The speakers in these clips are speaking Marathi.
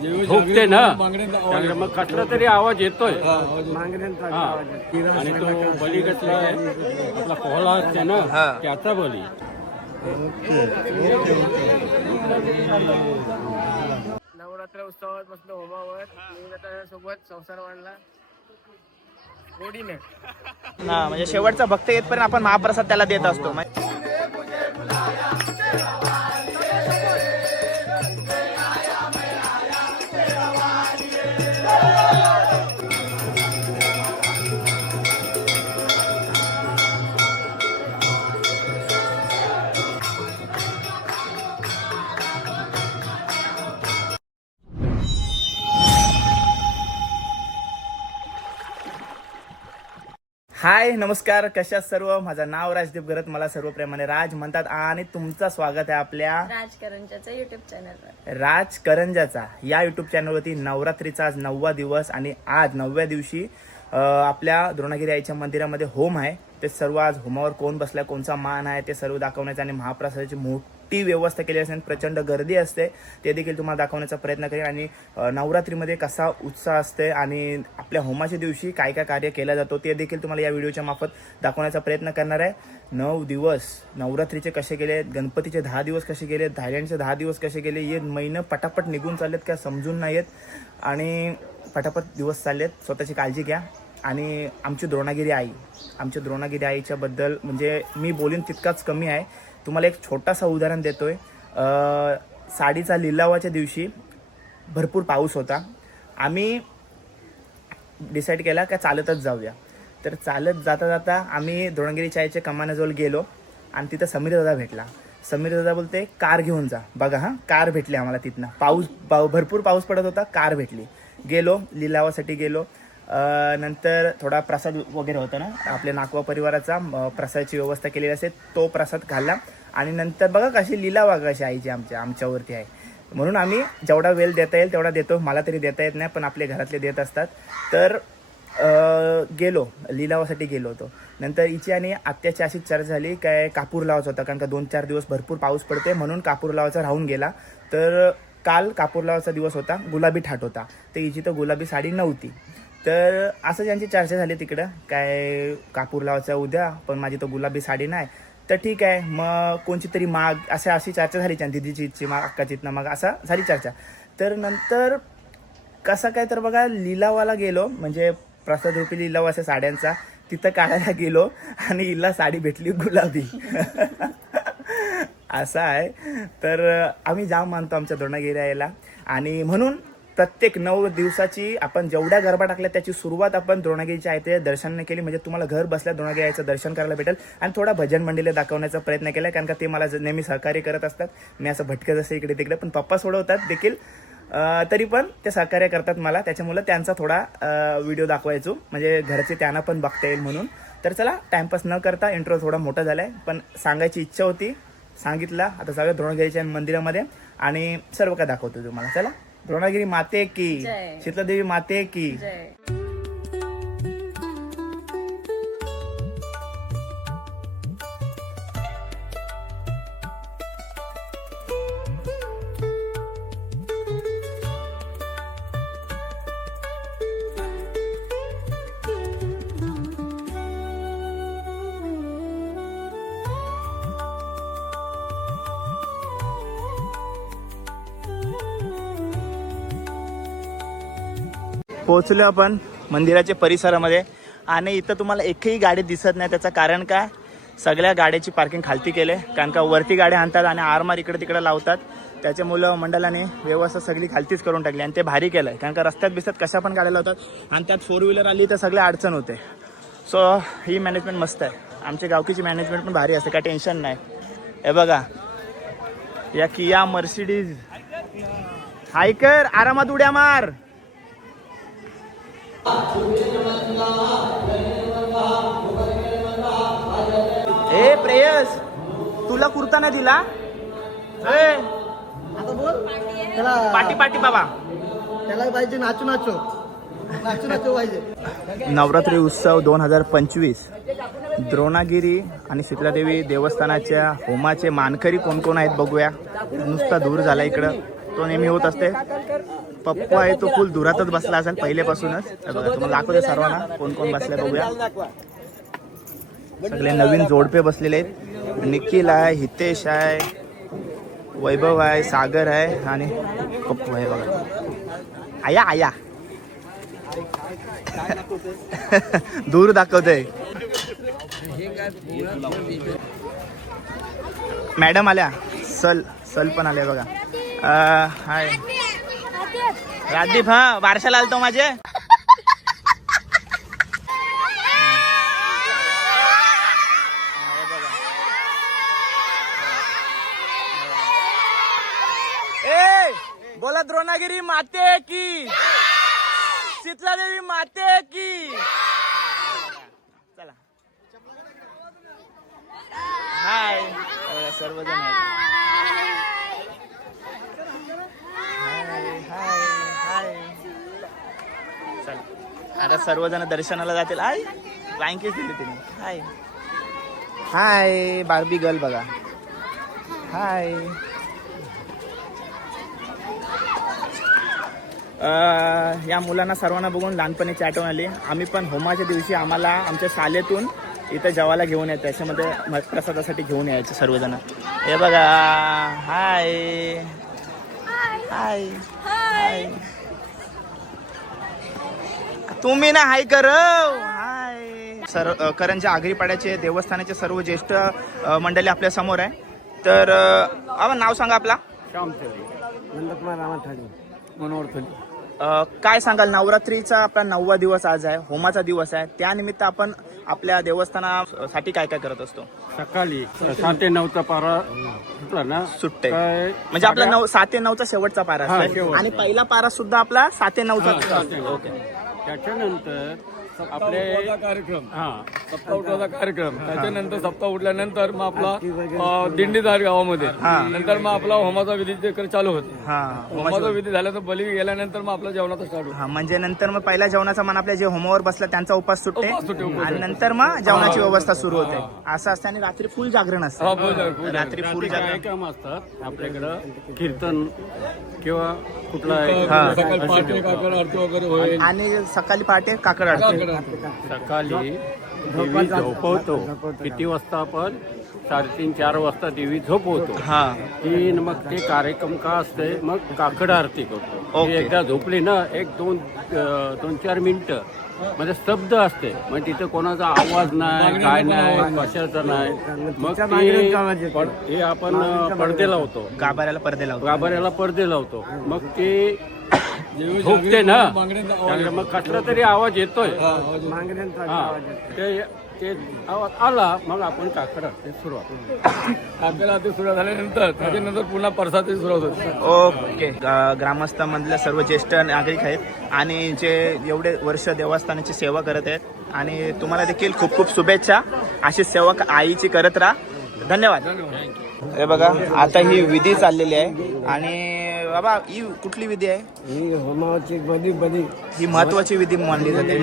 ठोकते ना त्यामुळे मग कसला तरी आवाज येतोय आणि तो बली कसला आहे आपला कोहळा असते ना त्याचा बली. नवरात्र उत्सवात बसलो होमावर सोबत संसार वाढला गोडीने. हा म्हणजे शेवटचा भक्त येतपर्यंत आपण महाप्रसाद त्याला देत असतो. हाय नमस्कार, कशा सर्व. माझं नाव राजदीप गरत, मला सर्व प्रेमाने राज म्हणतात आणि तुमचं स्वागत आहे आपल्या राजकरंजाचा युट्यूब चॅनलवर. राजकरंजाचा या युट्यूब चॅनलवरती. नवरात्रीचा आज 9वा दिवस आणि आज 9व्या दिवशी आपल्या द्रोणागिरी आईच्या मंदिरामध्ये होम आहे. ते सर्व आज होमावर कोण बसलाय, कोणचा मान आहे ते सर्व दाखवण्याचं आणि महाप्रसादाची मोठी व्यवस्था केली असते. प्रचंड गर्दी असते ते देखील तुम्हाला दाखवण्याचा प्रयत्न करेन. आणि नवरात्रीमध्ये कसा उत्साह असते आणि आपल्या होमाच्या दिवशी काय काय कार्य केला जातो ते देखील तुम्हाला या व्हिडिओच्या मार्फत दाखवण्याचा प्रयत्न करणार आहे. 9 दिवस नवरात्रीचे कसे गेले, गणपतीचे 10 दिवस कसे गेले, धायल्यांचे 10 दिवस कसे गेले, हे महिने पटापट निघून चाललेत का समजून नाही येत. आणि पटापट दिवस चाललेत. स्वतःची काळजी घ्या. आणि आमची द्रोणागिरी आईच्या बद्दल म्हणजे मी बोलीन तितकाच कमी आहे. तुम्हाला एक छोटासा उदाहरण देतोय. साडीचा लिलावाच्या दिवशी भरपूर पाऊस होता. आम्ही डिसाईड केला का चालतच जाऊया. तर चालत जाता जाता आम्ही द्रोणागिरीच्या आईच्या कमानाजवळ गेलो आणि तिथं समीर दादा भेटला. समीर दादा बोलते कार घेऊन जा. बघा कार भेटली आम्हाला तिथनं. भरपूर पाऊस पडत होता. कार भेटली. गेलो, लिलावासाठी गेलो. नंतर थोडा प्रसाद वगैरे होता ना आपल्या नाकवा परिवाराचा, प्रसादाची व्यवस्था केलेली असते, तो प्रसाद खाल्ला. आणि नंतर बघा कशी लिलावा कशी आईची आमच्यावरती आहे. म्हणून आम्ही जेवढा वेळ देता येईल तेवढा देतो. मला तरी देता येत नाही पण आपले घरातले देत असतात. तर गेलो, लिलावासाठी गेलो होतो. नंतर हिची आणि आत्याची अशी चर्चा झाली काय कापूर लावायचा होता, कारण का 2-4 दिवस भरपूर पाऊस पडते म्हणून कापूर लावायचा राहून गेला. तर काल कापूर लावायचा दिवस होता, गुलाबी ठाट होता. तर हिची तर गुलाबी साडी नव्हती. तर असं त्यांची चर्चा झाली तिकडं काय कापूर लावायचा उद्या, पण माझी तो गुलाबी साडी नाही. तर ठीक आहे मग कोणची तरी माग अशी चर्चा झाली. दिदीची इच्छी माग, अक्काची इथनं माग, असा झाली चर्चा. तर नंतर कसं काय तर बघा लिलावाला गेलो, म्हणजे प्रसाद रूपी लिलाव अशा साड्यांचा, तिथं काढायला गेलो आणि हिला साडी भेटली गुलाबी. असं आहे. तर आम्ही जाम मानतो आमच्या द्रोणागिरी आईला. आणि म्हणून प्रत्येक 9 दिवसाची आपण जेवढ्या गरबा टाकल्या त्याची सुरुवात आपण द्रोणागिरीच्या आईच्या दर्शनाने केली. म्हणजे तुम्हाला घर बसल्या द्रोणागिरी आईचं दर्शन करायला भेटेल. आणि थोडा भजन मंडळीला दाखवण्याचा प्रयत्न केला, कारण का ते मला नेहमी सहकार्य करत असतात. मी असं भटकत असते इकडे तिकडे, पण पप्पा सोडवतात देखील, तरी पण ते सहकार्य करतात मला. त्याच्यामुळे त्यांचा थोडा व्हिडिओ दाखवायचो, म्हणजे घरचे त्यांना पण बघता येईल म्हणून. तर चला टाइमपास न करता, इंट्रो थोडा मोठा झालाय पण सांगायची इच्छा होती, सांगितला. आता सगळ्या द्रोणागिरीच्या मंदिरामध्ये आणि सर्व काय दाखवतो तुम्हाला. चला. द्रोणागिरी माते की, शीतलादेवी माते की. पोहोचलो आपण मंदिराच्या परिसरामध्ये आणि इथं तुम्हाला एकही गाडी दिसत नाही. त्याचं कारण काय, सगळ्या गाड्याची पार्किंग खालती केले, कारण का वरती गाड्या आणतात आणि आरमार इकडे तिकडे लावतात. त्याच्यामुळं मंडळाने व्यवस्था सगळी खालतीच करून टाकली आणि ते भारी केलं, कारण का रस्त्यात बिस्त्यात कशा पण गाड्या लावतात आणि त्यात 4 व्हीलर आली तर सगळे अडचण होते. सो ही मॅनेजमेंट मस्त आहे. आमच्या गावकीची मॅनेजमेंट पण भारी असते, काय टेन्शन नाही. हे बघा या किया मर्सिडीज, हायकर आरामात उड्या मार. ए प्रेयस, तुला कुर्ता नाही दिला? पाटी पाटी बाबा, त्याला पाहिजे नाचू नाचू नाचू नाचू पाहिजे. नवरात्री उत्सव 2025 द्रोणागिरी आणि शीतलादेवी देवस्थानाच्या होमाचे मानकरी कोण कोण आहेत बघूया. नुसता दूर झाला इकडं, तो नेहमी होत असते. पप्पू आहे तो फुल दुरातच बसला असेल पहिल्यापासूनच. तर बघा तुम्हाला दाखवते सर्वांना कोण कोण बसले बघूया. सगळे नवीन जोडपे बसलेले आहेत. निखिल आहे, हितेश आहे, वैभव आहे, सागर आहे आणि पप्पू आहे बघा. आया आया दूर दाखवतोय. मॅडम आल्या, सल पण आले बघा. हाय राजदीप. हा बारशाला आलतो माझे. ए बोला द्रोणागिरी माते की, शीतला देवी माते की. चला हाय सर्वजण आहेत. हाय हाय. चला आता सर्वजण दर्शनाला जातील. आय ब्लँकेट दिली तिने. हाय हाय बार्बी गर्ल बघा. हाय. या मुलांना सर्वांना बघून लहानपणीची आठवण आली. आम्ही पण होमाच्या दिवशी आम्हाला आमच्या शाळेतून इथं जेवायला घेऊन यायचं, त्याच्यामध्ये प्रसादासाठी घेऊन यायचे सर्वजण. हे बघा. हाय हाय हाय. तुम्ही ना हाय कर. हाय. करंजा आगरीपाड्याचे देवस्थानाचे सर्व ज्येष्ठ मंडळी आपल्या समोर आहे. तर नाव सांगा आपला. काय सांगाल, नवरात्रीचा आपला 9वा दिवस आज आहे, होमाचा दिवस आहे, त्यानिमित्त आपण आपल्या देवस्थानासाठी काय काय करत असतो? सकाळी 7 ते 9चा पारा सुटला ना सुट्टे म्हणजे आपला 7 ते 9चा शेवटचा पारा असतो आणि पहिला पारा सुद्धा आपला 7 ते 9चा. ओके. त्याच्यानंतर आपले कार्यक्रम सप्ताह उठवायचा कार्यक्रम. त्याच्यानंतर सप्ताह उठल्यानंतर मग आपला दिंडी जाईल गावामध्ये. नंतर मग आपला होमाचा विधी चालू होते. होमाचा विधी झाला तर बली गेल्यानंतर मग आपला जेवणाचा स्टार्ट होतो. म्हणजे नंतर मग पहिल्या जेवणाचा मान आपल्या जे होमावर बसला त्यांचा उपास सुटते आणि नंतर मग जेवणाची व्यवस्था सुरू होते. असं असतं. आणि रात्री फुल जागरण असतं. रात्री फुल जागरण कार्यक्रम असतात आपल्याकडं. कीर्तन किंवा कुठला सकाळी पहाटे काकड आरती वगैरे होईल. आणि सकाळी पहाटे काकड आरती. सकाळी देवी झोपवतो. किती वाजता आपण? 3:30-4 वाजता देवी झोपवतो. ती मग ते कार्यक्रम का असते, मग काकड आरती करतो. एकदा झोपली ना 1-2-4 मिनिटं म्हणजे स्तब्ध असते. मग तिथे कोणाचा आवाज नाही, काय नाही, कशाचा नाही. मग हे आपण पडदे लावतो. गाभाऱ्याला पडदे लावतो. मग ते झोपते ना, मग कसला तरी आवाज येतोय. ते आवाज आला मग आपण काकड आरती सुरुवात. काकड आरती सुरुवात झाल्यानंतर त्याच्यानंतर पुन्हा प्रसादाची सुरुवात होते. ओके. ग्रामस्थांमधल्या सर्व ज्येष्ठ नागरिक आहेत आणि जे एवढे वर्ष देवस्थानाची सेवा करत आहेत आणि तुम्हाला देखील खूप खूप शुभेच्छा. अशी सेवा आईची करत राहा. धन्यवाद. हे बघा आता ही विधी चाललेली आहे. आणि बाबा ही कुठली विधी आहे? ही महत्वाची विधी मानली जाते.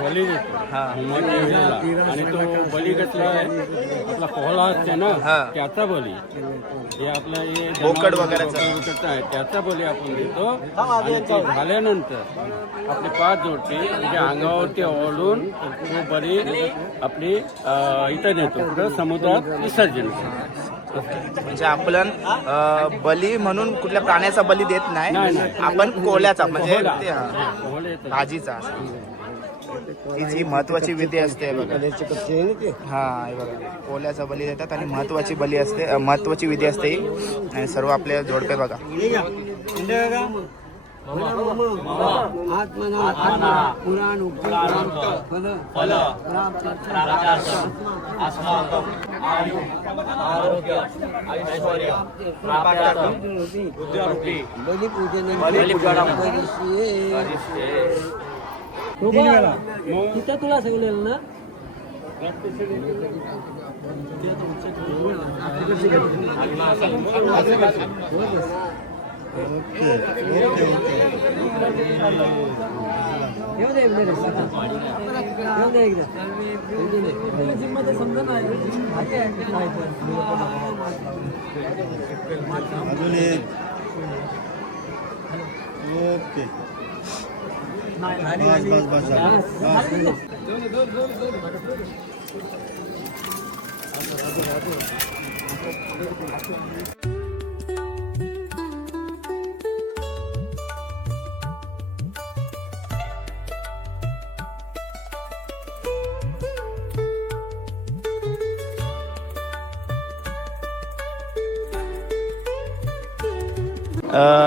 बली देतो आणि तो बली घेतला आपला कोहळा असते ना त्याचा बली. हे आपलं बोकड वगैरे आहे त्याचा बली आपण देतो. आणि ते झाल्यानंतर आपले 5 जोडपे म्हणजे अंगावरती ओढून तो बली आपली इथं नेतो, समुद्रात विसर्जन करतो. म्हणजे आपण बली म्हणून कुठल्या प्राण्याचा बली देत नाही, आपण कोल्याचा म्हणजे भाजीचा. ही जी महत्वाची विधी असते बघा. हा हे बघा कोल्याचा बली देतात आणि महत्वाची बली असते, महत्वाची विधी असते ही. आणि सर्व आपले जोडपे बघा. तिथं तुला सगळं ना अजून एक ओके बस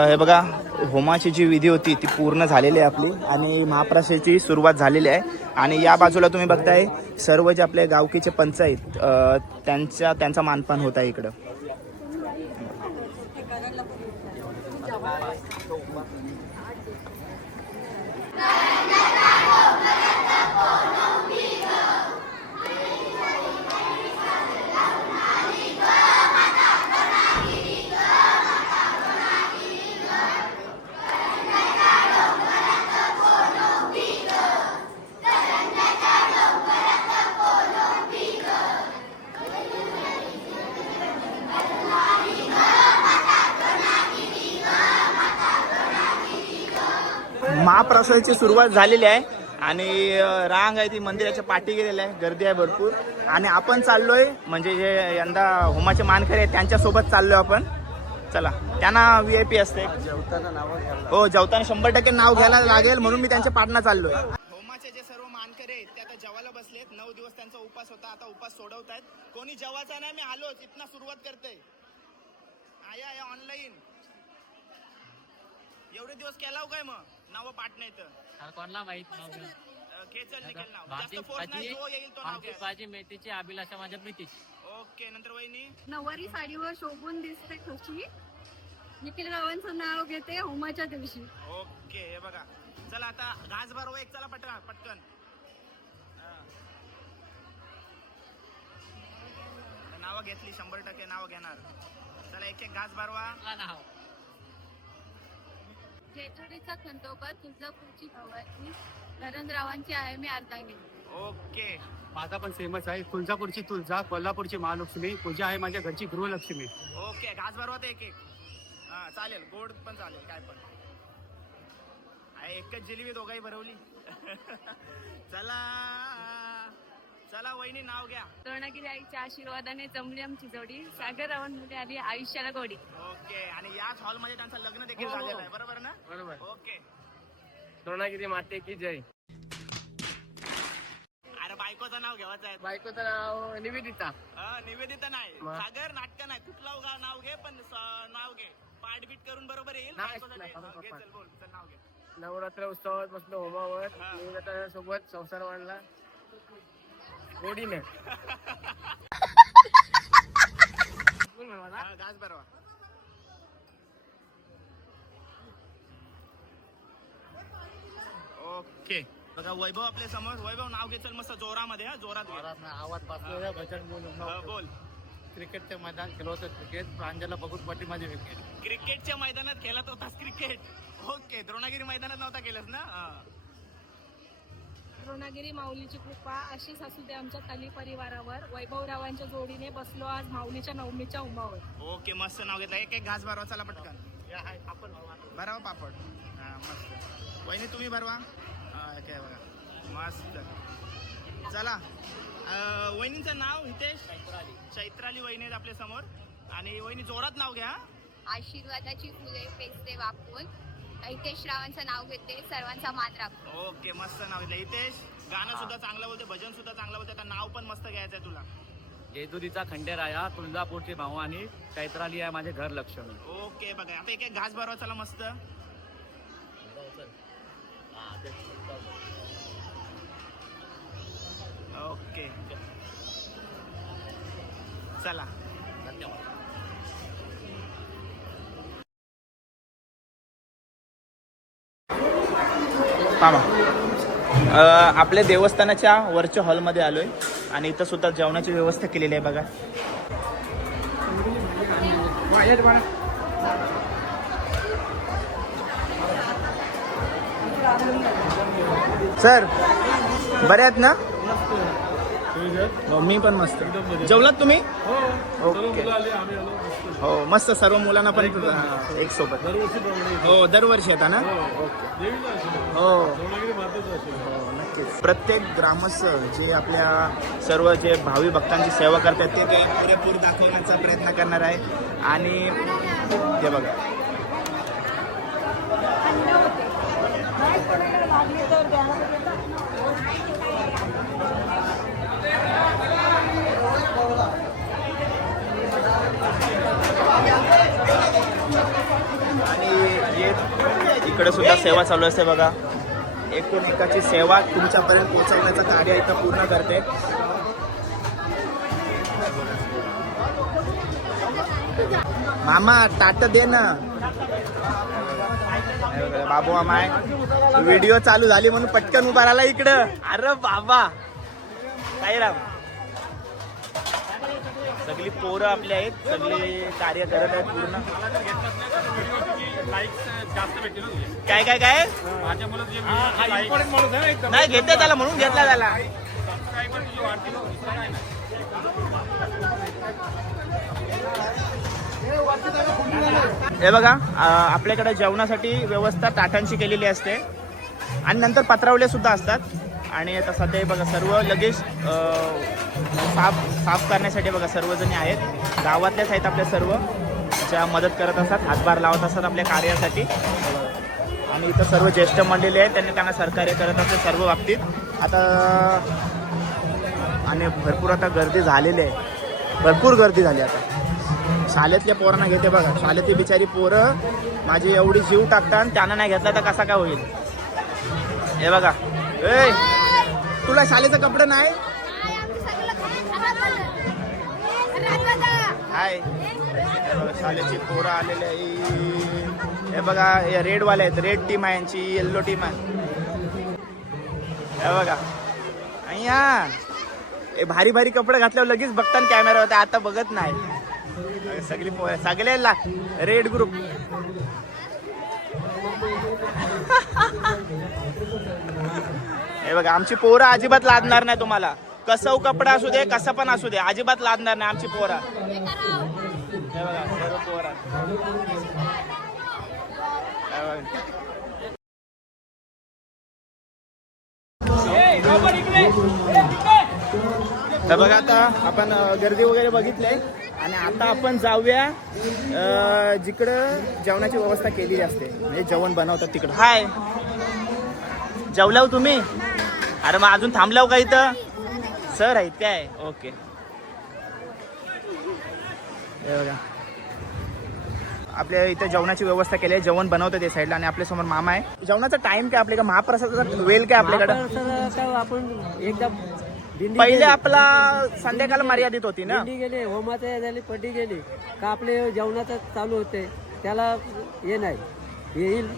हे बघा, होमाची जी विधी होती ती पूर्ण झालेली आहे आपली आणि महाप्रसादाची सुरुवात झालेली आहे. आणि या बाजूला तुम्ही बघताय सर्व जे आपले गावकीचे पंच आहेत त्यांचा मानपान होत आहे इकडं. महाप्रसादाची सुरुवात झालेली आहे आणि रांग आहे ती मंदिराच्या पाठी गेलेली आहे. गर्दी आहे भरपूर आणि आपण चाललोय म्हणजे जे यंदा होमाचे मानकरी आहेत त्यांच्यासोबत चाललोय आपण. चला, त्यांना VIP असते हो, जेवताना 100% नाव घ्यायला लागेल म्हणून मी त्यांच्या पाठना चाललोय. होमाचे जे सर्व मानकरी आहेत ते आता जेवायला बसलेत. 9 दिवस त्यांचा उपास होता, आता उपास सोडवतायत. कोणी जेवायचा नाही, मी आलोच, इथनं सुरुवात करते. आया ऑनलाईन एवढे दिवस केला काय मग नाव पाठ नाही तर कोणाला माहित चल निघेल नाव. जास्त फोर्स नाही, जो येईल तो नाव घ्या. भाजी मेथीची अभिलाषा माझ्या प्रीतीची. ओके, नंतर वहिनी नऊवारी साडीवर शोभून दिसते खुशी. निखिल रावांचं नाव घेते होमाच्या दिवशी. ओके, हे बघा. चला आता घास भरवा एक, चला पटकन. नाव घेतली, 100% नाव घेणार. चला एक घास भरवा. जेजुरीचा खंडोबा तुळजापूरची भवानी, नरेंद्ररावांची आहे मी अर्धांगी. ओके, माझा पण सेमच आहे. तुळजापूरची तुळजा, कोल्हापूरची महालक्ष्मी, पूजा आहे माझ्या घरची गृहलक्ष्मी. ओके, घास भरवा ते एक. हा चालेल, गोड पण चालेल, काय पण. एकच जिलेबी दोघाही भरवली. चला वहिनी नाव घ्या. द्रोणागिरी आईच्या आशीर्वादाने जमली आमची जोडी. सागर रावांमध्ये आली आयुष्याला गोडी. ओके, आणि याच हॉल मध्ये त्यांचं लग्न देखील झालेलं आहे, बरोबर ना? बरोबर. ओके, द्रोणागिरी माते की जय. अरे बायकोचं नाव घ्यायचं आहे. बायकोचं नाव निवेदिता. निवेदिता नाही, सागर नाटक नाही, कुठलं नाव घे, पण नाव घे, पाठबीट करून बरोबर येईल. घे, चल बोल, चल नाव घे. नवरात्र उत्सवात बसलो होमावर, निवेदिता सोबत संसार वाढला गोडीने. घास भरवा. ओके, बघा वैभव आपल्या समोर. वैभव नाव घे, चल मस्त जोरामध्ये. जोरात आवाज बसलेला भजन बोल. क्रिकेटचे मैदान खेळत होतं. क्रिकेट प्रांजला बघून पाठी माझी विकेट. क्रिकेटच्या मैदानात खेळत होतास क्रिकेट. ओके, द्रोणागिरी मैदानात नव्हता केलंस ना? द्रोणागिरी माऊलीची कृपा अशीच असू दे आमच्या ताली परिवारावर. वैभवरावांच्या जोडीने बसलो आज माऊलीच्या नवमीच्या उमावर. ओके, मस्त नाव घेतलं. एक घास भरवा, चला पटकन. भरवा पापड. मस्त. वहिनी तुम्ही भरवा. काय बघा, मस्त. चला, वहिनींचं नाव हितेश चैत्राली वहिनी आहेत आपल्या समोर. आणि वहिनी जोरात नाव घ्या. आशीर्वादाची फुले पेचते वापरून हितेश रावांचं नाव घेते, सर्वांचा मान राखतो. ओके, मस्त नाव घेतलं हितेश. गाणं सुद्धा चांगलं बोलते, भजन सुद्धा चांगलं बोलते. आता नाव पण मस्त घ्यायचंय तुला. जेजुरीचा खंडेराया, तुळजापूरची भवानी, चैत्राली आहे माझे घर लक्ष्मी. ओके, बघा आता एक घास भरवा, चला मस्त. ओके, चला. आपल्या देवस्थानाच्या वरच्या हॉलमध्ये आलोय आणि इथं सुद्धा जेवणाची व्यवस्था केलेली आहे बघा. सर बरे आहेत ना? हो, मी पण मस्त. जेवलात तुम्ही? ओके. हो मस्त, सर्व मुलांना पण एक सोबत. हो दरवर्षी येता ना? हो नक्कीच. प्रत्येक ग्रामस्थ जे आपल्या सर्व जे भावी भक्तांची सेवा करतात ते पुरेपूर दाखवण्याचा प्रयत्न करणार आहे. आणि ते बघा आणि इकडे सुद्धा सेवा चालू असते बघा. एकूण एकाची सेवा तुमच्यापर्यंत पोहोचवण्याचं कार्य इथं पूर्ण करते. मामा ताट दे ना. बाबू मामा आहे. व्हिडिओ चालू झाली म्हणून पटकन उभा राहिला इकडं. अरे बाबा काय राव, सगळी पोरं आपली आहेत, सगळे कार्य करत आहेत पूर्ण. काय काय काय नाही घेते त्याला म्हणून घेतला त्याला. हे बघा आपल्याकडे जेवणासाठी व्यवस्था ताटांची केलेली असते आणि नंतर पत्रावले सुद्धा असतात. आणि आता सध्या बघा सर्व लगेच साफ करण्यासाठी बघा सर्वजणी आहेत, गावातलेच आहेत आपल्या सर्व, ज्या मदत करत असतात, हातभार लावत असतात आपल्या कार्यासाठी. आणि इथं सर्व ज्येष्ठ मंडळी आहेत, त्यांना सहकार्य करत असतात सर्व बाबतीत. आता आणि भरपूर आता गर्दी झालेली आहे, भरपूर गर्दी झाली. आता शाळेतल्या पोरांना घेते बघा, शाळेतली बिचारी पोरं माझी एवढी जीव टाकतात, त्यांना नाही घेतला तर कसा काय होईल. हे बघा, ए तुला शाळेचं कपडे नाही हाय. शाळेची पोरं आलेले आहे. हे बघा हे रेडवाले आहेत, रेड टीम आहे यांची, येल्लो टीम आहे. हे बघा अय्या हे भारी भारी कपडे घातल्यावर लगेच बघताना कॅमेरा होता, आता बघत नाही. सगळी पोरं सगळे रेड ग्रुप. हे बघा आमची पोरं अजिबात लादणार नाही तुम्हाला, कसं कपडा असू दे कसं पण असू दे, अजिबात लादणार नाही आमची पोरं. हे बघा सर्व पोरं. तर बघा आता आपण गर्दी वगैरे बघितले आणि आता आपण जाऊया जिकडं जेवणाची व्यवस्था केलेली असते, म्हणजे जेवण बनवतात तिकडं. हाय जेवलाव तुम्ही? अरे मग अजून थांबलाव का इथं? सर आहेत काय? ओके. हे बघा आपल्या इथं जेवणाची व्यवस्था केली आहे, जेवण बनवतात ते साईडला. आणि आपल्या समोर मामा आहे. जेवणाचा टाइम काय आपल्या महाप्रसादाचा वेळ काय आपल्याकडं? आपण एकदा पहिले आपला संध्याकाळ मर्यादित होती ना. दिंडी गेली, होमाचं झाली, पड्डी गेली का आपले जेवणाचं चालू होते, त्याला हे नाही, येईल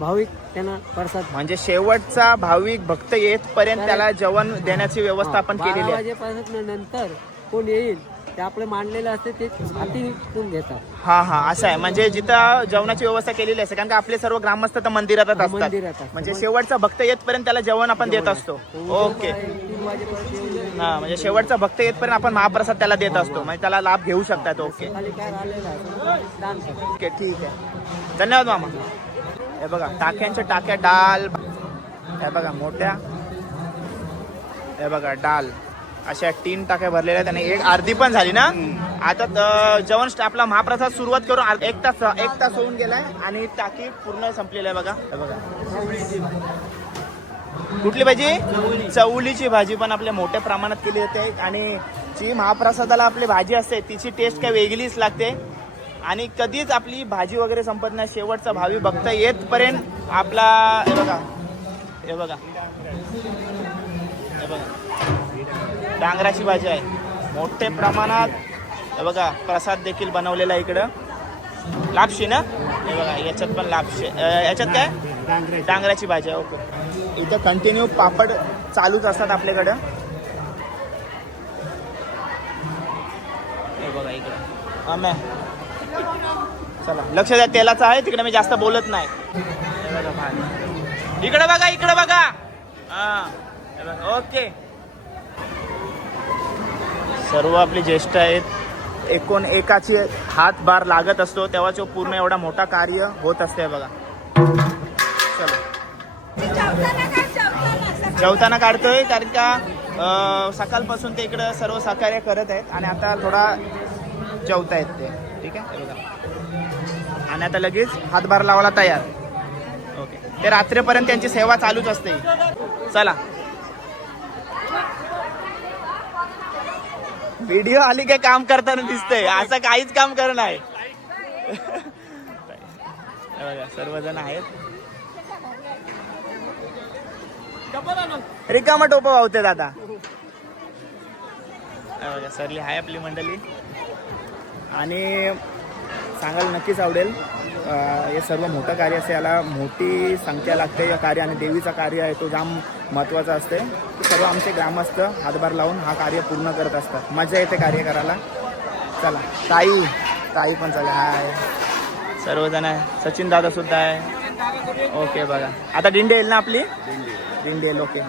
भाविक त्यांना प्रसाद. म्हणजे शेवटचा भाविक भक्त येतपर्यंत त्याला जेवण देण्याची व्यवस्था आपण केलेली आहे. 12 वाजेपासून नंतर कोण येईल ते आपलं मांडलेलं असते ते हाती घेतात. हा हा असं आहे. म्हणजे जिथं जेवणाची व्यवस्था केलेली असते, कारण का आपले सर्व ग्रामस्थ तर मंदिरातच असतात. म्हणजे शेवटचा भक्त येतपर्यंत त्याला जेवण आपण देत असतो. ओके. 3 वाजेपर्यंत येऊन हा म्हणजे शेवटचा भक्त येतपर्यंत आपण महाप्रसाद त्याला देत असतो, म्हणजे त्याला लाभ घेऊ शकतात. ओके खाली काय राहिलेलं आहे, दान करतात. ओके ठीक आहे, धन्यवाद मामा. हे बघा टाक्यांच्या टाक्या डाल, हे बघा मोठ्या, हे बघा डाल अशा 3 टाक्या भरलेल्या आहेत. आणि एक अर्धी पण झाली ना. आता जेवण आपला महाप्रसाद सुरुवात करून 1 तास होऊन गेलाय आणि टाकी पूर्ण संपलेली आहे. बघा हे बघा कुठली भाजी? चवलीची भाजी पण आपल्या मोठ्या प्रमाणात केली जाते. आणि जी महाप्रसादाला आपली भाजी असते तिची टेस्ट काय वेगळीच लागते. आणि कधीच आपली भाजी वगैरे संपत नाही, शेवटचा भावी भक्त येतपर्यंत आपला. हे बघा हे बघा हे बघा डांगराची भाजी आहे मोठ्या प्रमाणात. हे बघा प्रसाद देखील बनवलेला आहे इकडं, लापशी ना. हे बघा याच्यात पण लापशी, याच्यात काय डांगराची भाजी आहे. ओके. इथं कंटिन्यू पापड चालूच असतात आपल्याकडं. हे बघा इकडं आम्ही चला लक्ष द्या, तेलाचं आहे तिकडे, मी जास्त बोलत नाही. इकडे बघा इकडे बघा. ओके. सर्व आपले ज्येष्ठ आहेत. एकूण एकाची हातभार लागत असतो तेव्हा तो पूर्ण एवढा मोठा कार्य होत असते बघा. चलो जेवताना काढतोय कारण का सकाळपासून ते इकडं सर्व सहकार्य करत आहेत आणि आता थोडा जेवतायत ते. ठीक आहे बघा. आणि आता लगेच हातभार लावायला तयार. ओके. ते रात्रीपर्यंत त्यांची सेवा चालूच असते. चला व्हिडिओ आली काय काम करताना दिसतंय, असं काहीच काम करणं आहे. बघा सर्वजण आहेत. रिकामा टोपा वाहते दादा. बघा सरली आहे आपली मंडळी आणि सांगायला नक्कीच आवडेल. हे सर्व मोठं कार्य असते, याला मोठी संख्या लागते या कार्य आणि देवीचा कार्य आहे तो जाम महत्त्वाचा असते. सर्व आमचे ग्रामस्थ हातभार लावून हा कार्य पूर्ण करत असतात. मजा येते कार्य करायला. चला ताई पण चला आहे, सर्वजण आहे. सचिन दादा सुद्धा आहे. ओके बघा आता दिंडी येईल ना आपली. दिंडी येईल. ओके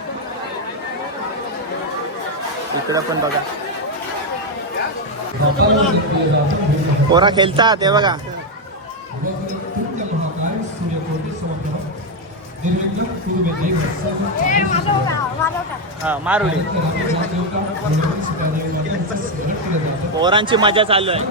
इकडं पण बघा पोरा खेळतात ते बघा. हा मारुडी पोरांची मजा चालू आहे.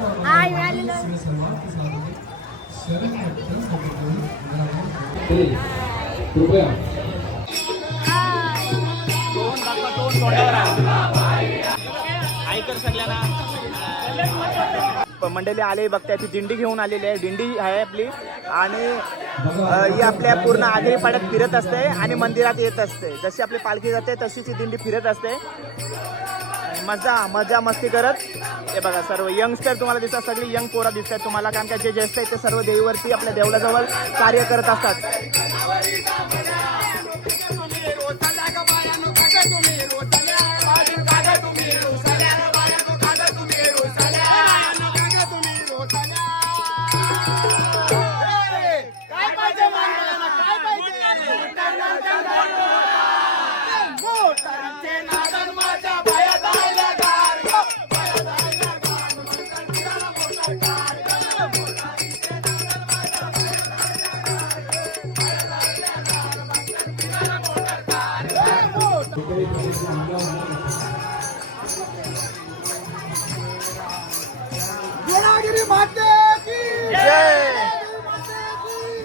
ऐकर सगळ्यांना मंडळी आले बघताय. ती दिंडी घेऊन आलेली आहे. दिंडी आहे आपली आणि ही आपल्या पूर्ण आधी पाड्यात फिरत असते आणि मंदिरात येत असते. जशी आपली पालखी जाते तशीच ही दिंडी फिरत असते. मजा मस्ती करत. हे बघा सर्व यंगस्टर तुम्हाला दिसतात, सगळी यंग पोरं दिसतात तुम्हाला कारण का जे ज्येष्ठ आहेत ते सर्व देवीवरती आपल्या देवळाजवळ कार्य करत असतात.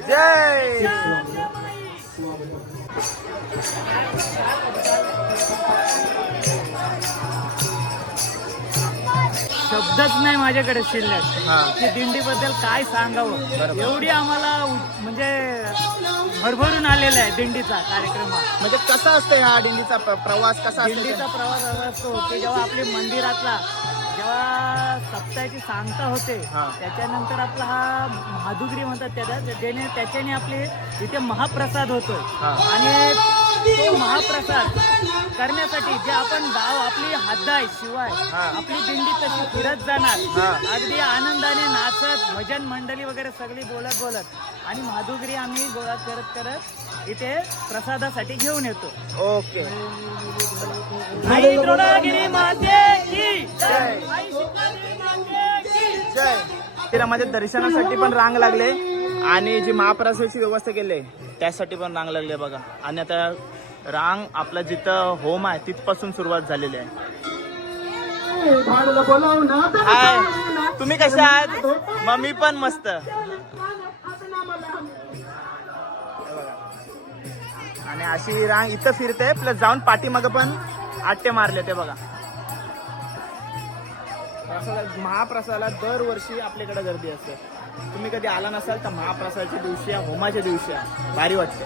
जय शब्दच नाही माझ्याकडे शिल्लक की दिंडीबद्दल काय सांगावं. एवढी आम्हाला म्हणजे भरभरून आलेला आहे दिंडीचा कार्यक्रम. म्हणजे कसा असतो हा दिंडीचा प्रवास कसा असतो? दिंडीचा प्रवास असतो की जेव्हा आपली मंदिरातला जेव्हा सप्ताहाची सांगता होते त्याच्यानंतर आपला हा महादुगरी म्हणतात त्याच्याने आपले इथे महाप्रसाद होतोय आणि तो महाप्रसाद करण्यासाठी जे आपण गाव आपली हद्द आहे शिवाय आपली दिंडी तशी फिरत जाणार अगदी आनंदाने नाचत भजन मंडळी वगैरे सगळी बोलत आणि महादुगरी आम्ही गोळा करत इथे प्रसादासाठी घेऊन येतो. ओके. द्रोणागिरी माते की जय. जय. मंदिरामध्ये दर्शनासाठी पण रांग लागले आणि जी महाप्रसादाची व्यवस्था केली त्यासाठी पण रांग लागली बघा. आणि आता रांग आपला जिथं होम आहे तिथपासून सुरुवात झालेली आहे. हाय तुम्ही कशा आहात? मग मी पण मस्त. आणि अशी रांग इथं फिरते प्लस जाऊन पाठीमागं पण आट्टे मारले ते बघा. महाप्रसादाला दरवर्षी आपल्याकडे गर्दी असते. तुम्ही कधी आला नसाल तर महाप्रसादाच्या दिवशी होमाच्या दिवशी भारी वाटते.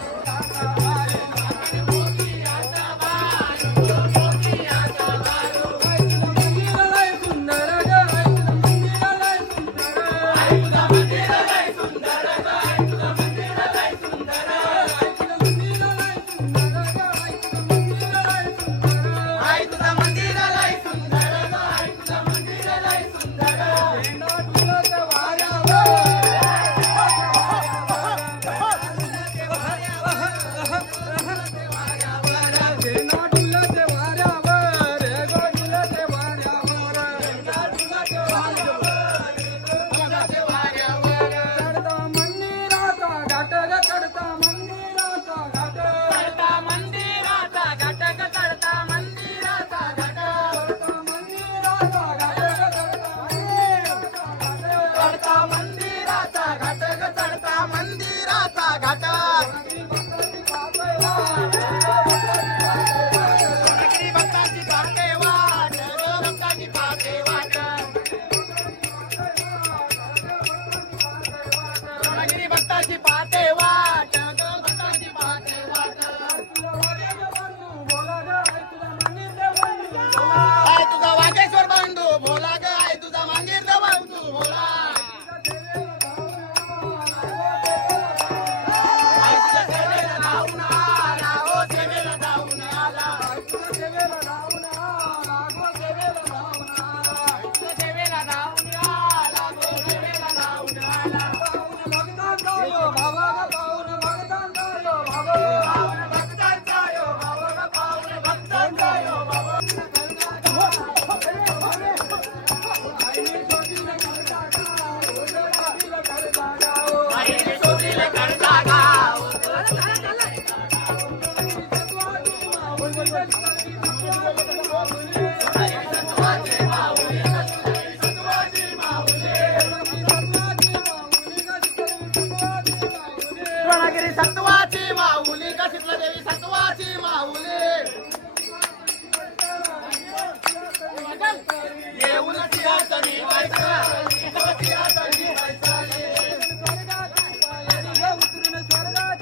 द्रोणागिरी सत्वाची माऊली काशीतला देवी सत्वाची माऊली येऊन सिंहासनी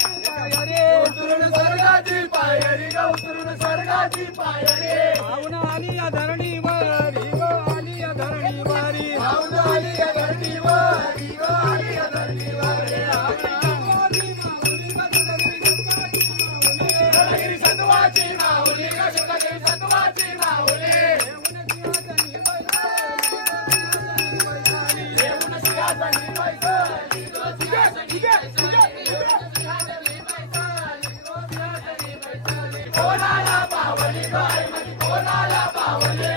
उतरून स्वर्गाची पायरी ग उतरून स्वर्गाची पायरी भावना आली या धरणीवर आली या धरणीवर भावना आली या धरणीवर आली या धरणीवर द्रोणागिरी सत्वाची माऊली काशीतला देवी सत्वाची माऊली येऊन सिंहासनी बैसली कोणाला पावली गाय मधी कोणाला पावली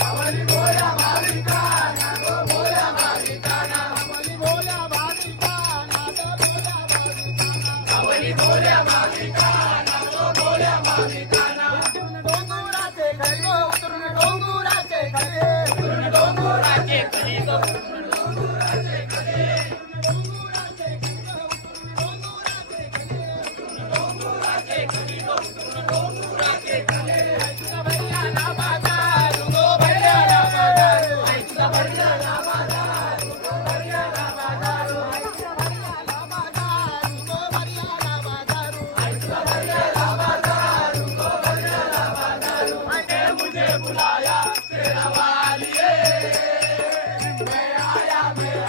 पावली भोल्या भाविकांना गो भोल्या भाविकांना पावली भोल्या भाविकांना गो भोल्या भाविकांना पावली भोल्या भाविकांना गो भोल्या भाविकांना डोंगराचे घरी गो उतरून डोंगराचे घरी उतरून डोंगराचे घरी गो उतरून डोंगराचे घरी बुलाया तेरा वालिए मैं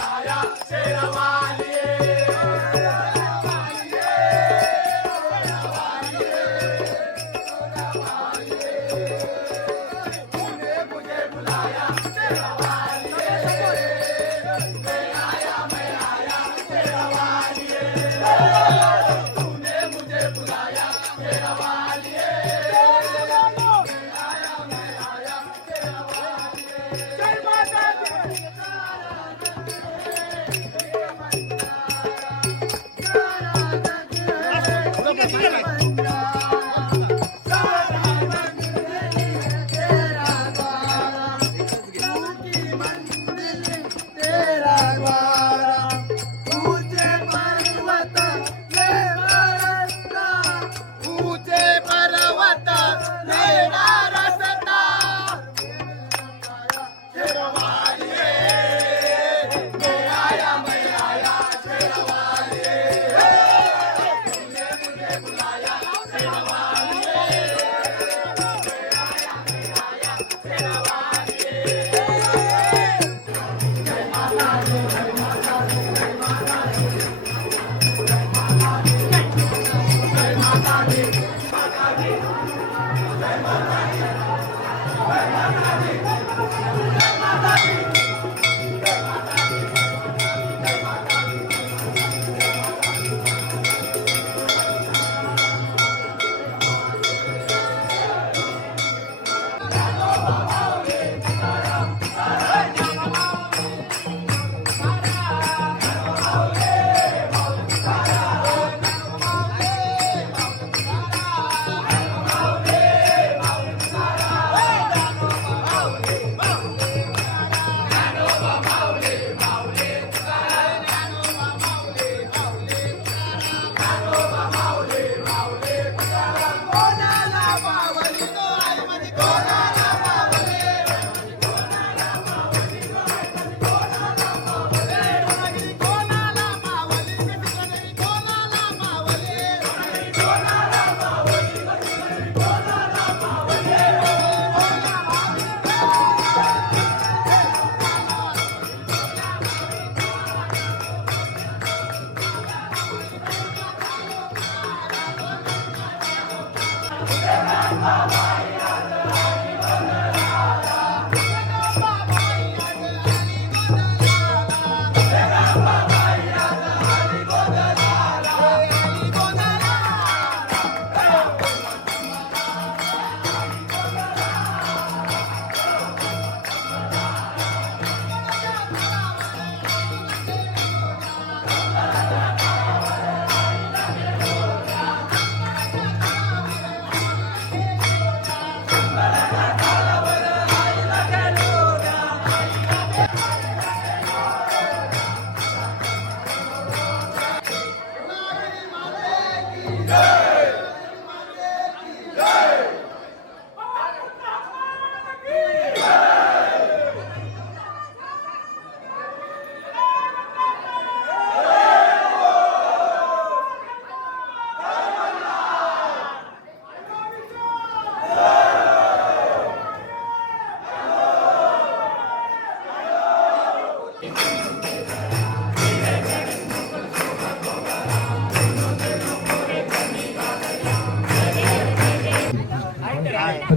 आया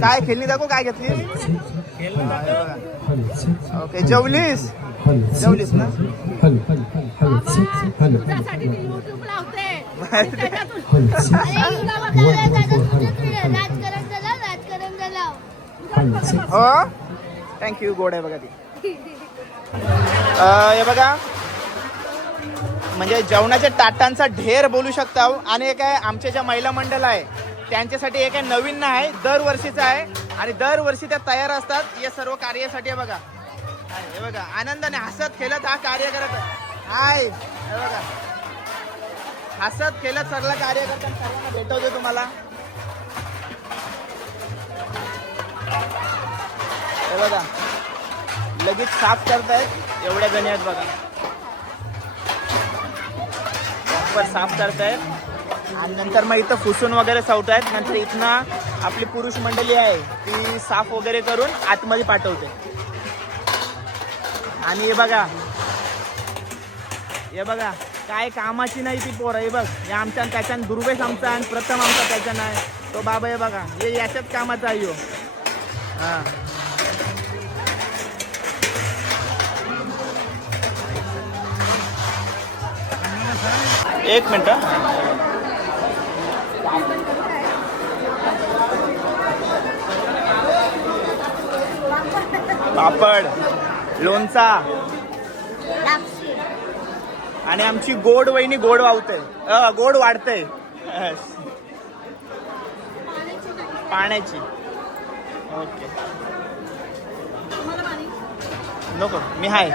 काय खेळणी दाखव, काय घेतली? ओके, जेवलीस ना? तुझ्यासाठी ती YouTube लावते. हो, थँक्यू. गोड आहे बघा ती. हे बघा, म्हणजे जेवणाच्या ताटांचा ढेर बोलू शकता. आणि एक आहे आमच्या ज्या महिला मंडळ आहे त्यांच्यासाठी एक आहे नवीन आहे, दरवर्षीचा आहे आणि दरवर्षी त्या तयार असतात या सर्व कार्यासाठी. हे बघा, हे बघा, आनंदाने हसत खेळत हा कार्य करत आहे. हे बघा, हसत खेळत सगळं कार्य करतात. सर्वांना भेटवतो तुम्हाला. हे बघा, लगेच साफ करतायत, एवढ्या गणी आहेत बघा. साफ करतायत आणि नंतर मग इथं पुसून वगैरे सवतायत. नंतर इथनं आपली पुरुष मंडळी आहे ती साफ वगैरे करून आतमध्ये पाठवते. आणि हे बघा काय कामाची नाही ती पोरं. हे बघ, हे आमच्या त्याच्यान दुर्वेश आमचा आणि प्रथम आमचा त्याच्या नाही तो बाबा. हे बघा, हे याच्यात कामाचा आहे. हा, एक मिनिट. पापड, लोणचा आणि आमची गोड वहिनी गोड वावते, गोड वाढते पाण्याची. ओके, नको, मी हाय.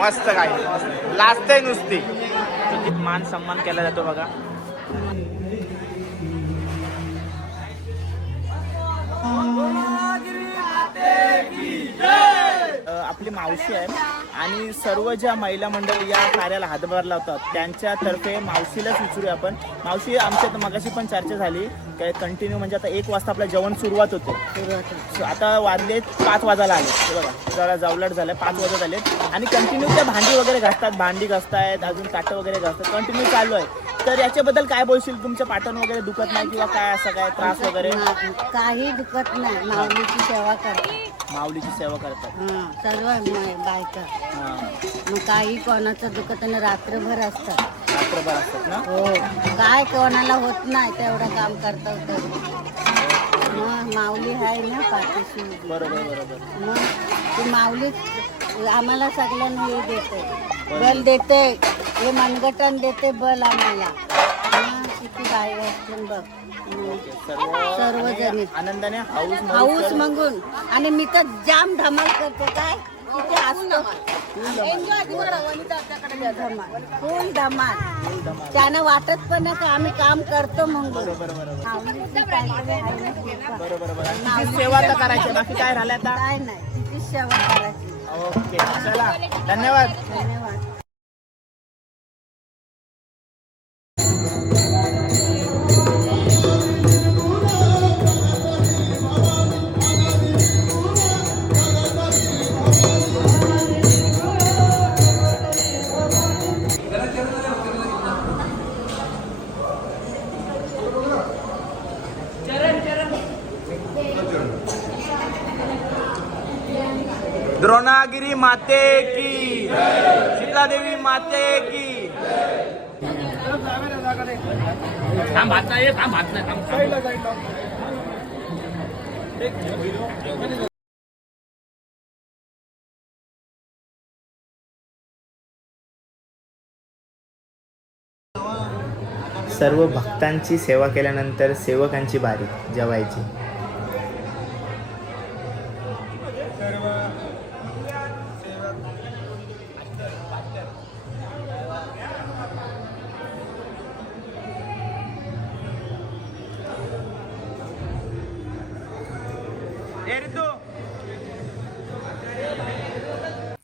मस्त काय लाजतंय नुसती. मान सन्मान केला जातो बघा. आपली मावशी आहे आणि सर्व ज्या महिला मंडळ या कार्याला हातभार लावतात त्यांच्यातर्फे मावशीलाच विचारूया आपण. मावशी, आमच्या मगाशी पण चर्चा झाली काय कंटिन्यू म्हणजे आता 1 वाजता आपलं जेवण सुरुवात होते. आता वाजले 5 वाजायला आले. हे बघा जरा जावलाट झालं, 5 वाजत आले आणि कंटिन्यू त्या भांडी वगैरे घासतात, भांडी घासतायत, अजून ताटं वगैरे घासतात, कंटिन्यू चालू आहे. तर याच्याबद्दल काय बोलशील? तुमच्या पाटण वगैरे दुखत नाही किंवा काय असं काय त्रास वगैरे? काही दुखत नाही. माऊलीची सेवा करतात. माऊलीची सेवा करतात सर्व बायका. मग काही कोणाचं दुखत नाही, रात्रभर असतात. रात्रभर असतात ना? हो, काय कोणाला होत नाही तेवढं काम करतात. मग माऊली आहे ना पाठीशी. बरोबर बरोबर. मग ती माऊली आम्हाला सगळ्यांना हे देते, बल देते, हे मनगटन देते बल आम्हाला. किती बाय असतील बघ. सर्वजणी आनंदाने हाऊस मागून. आणि मी तर जाम धमाल करते. काय किती असतो फुल धमाल. त्यानं वाटत पण नाही का आम्ही काम करतो म्हणून. सेवा तर करायची, बाकी काय राहिलं आता? काय नाही, तिची सेवा करायची. ओके, चला धन्यवाद. धन्यवाद. द्रोणागिरी माते की, सीतादेवी माते की. सर्व भक्तांची सेवा केल्यानंतर सेवकांची बारी जेवायची.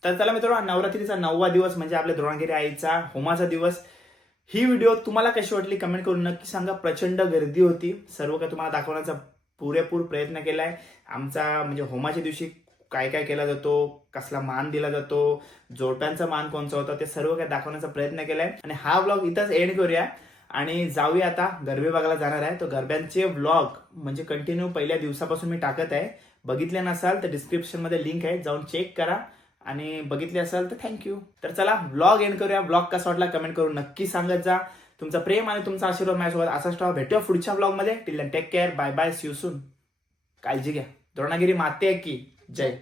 तर चला मित्रांनो, नवरात्रीचा 9वा दिवस म्हणजे आपल्या द्रोणागिरी आईचा होमाचा दिवस. ही व्हिडिओ तुम्हाला कशी वाटली कमेंट करून नक्की सांगा. प्रचंड गर्दी होती. सर्व काही तुम्हाला दाखवण्याचा पुरेपूर प्रयत्न केलाय. आमचा म्हणजे होमाच्या दिवशी काय काय केला जातो, कसला मान दिला जातो, जोडप्यांचा मान कोणचा होता, ते सर्व काही दाखवण्याचा प्रयत्न केलाय. आणि हा व्लॉग इथंच एंड करूया आणि जाऊया आता गरबे बघायला जाणार आहे. तो गरब्यांचे व्लॉग म्हणजे कंटिन्यू पहिल्या दिवसापासून मी टाकत आहे. बघितले नसाल तर डिस्क्रिप्शन मध्ये लिंक आहे, जाऊन चेक करा. आणि बघितले असाल तर थँक्यू. तर चला व्लॉग एंड करूया. व्लॉग कसा वाटला कमेंट करून नक्की सांगत जा. तुमचा प्रेम आणि तुमचा आशीर्वाद माझ्यासोबत असाच ठेवा. भेटूया पुढच्या व्लॉग मध्ये. Till then take care, bye bye, see you soon. काळजी घ्या. द्रोणागिरी माते की जय.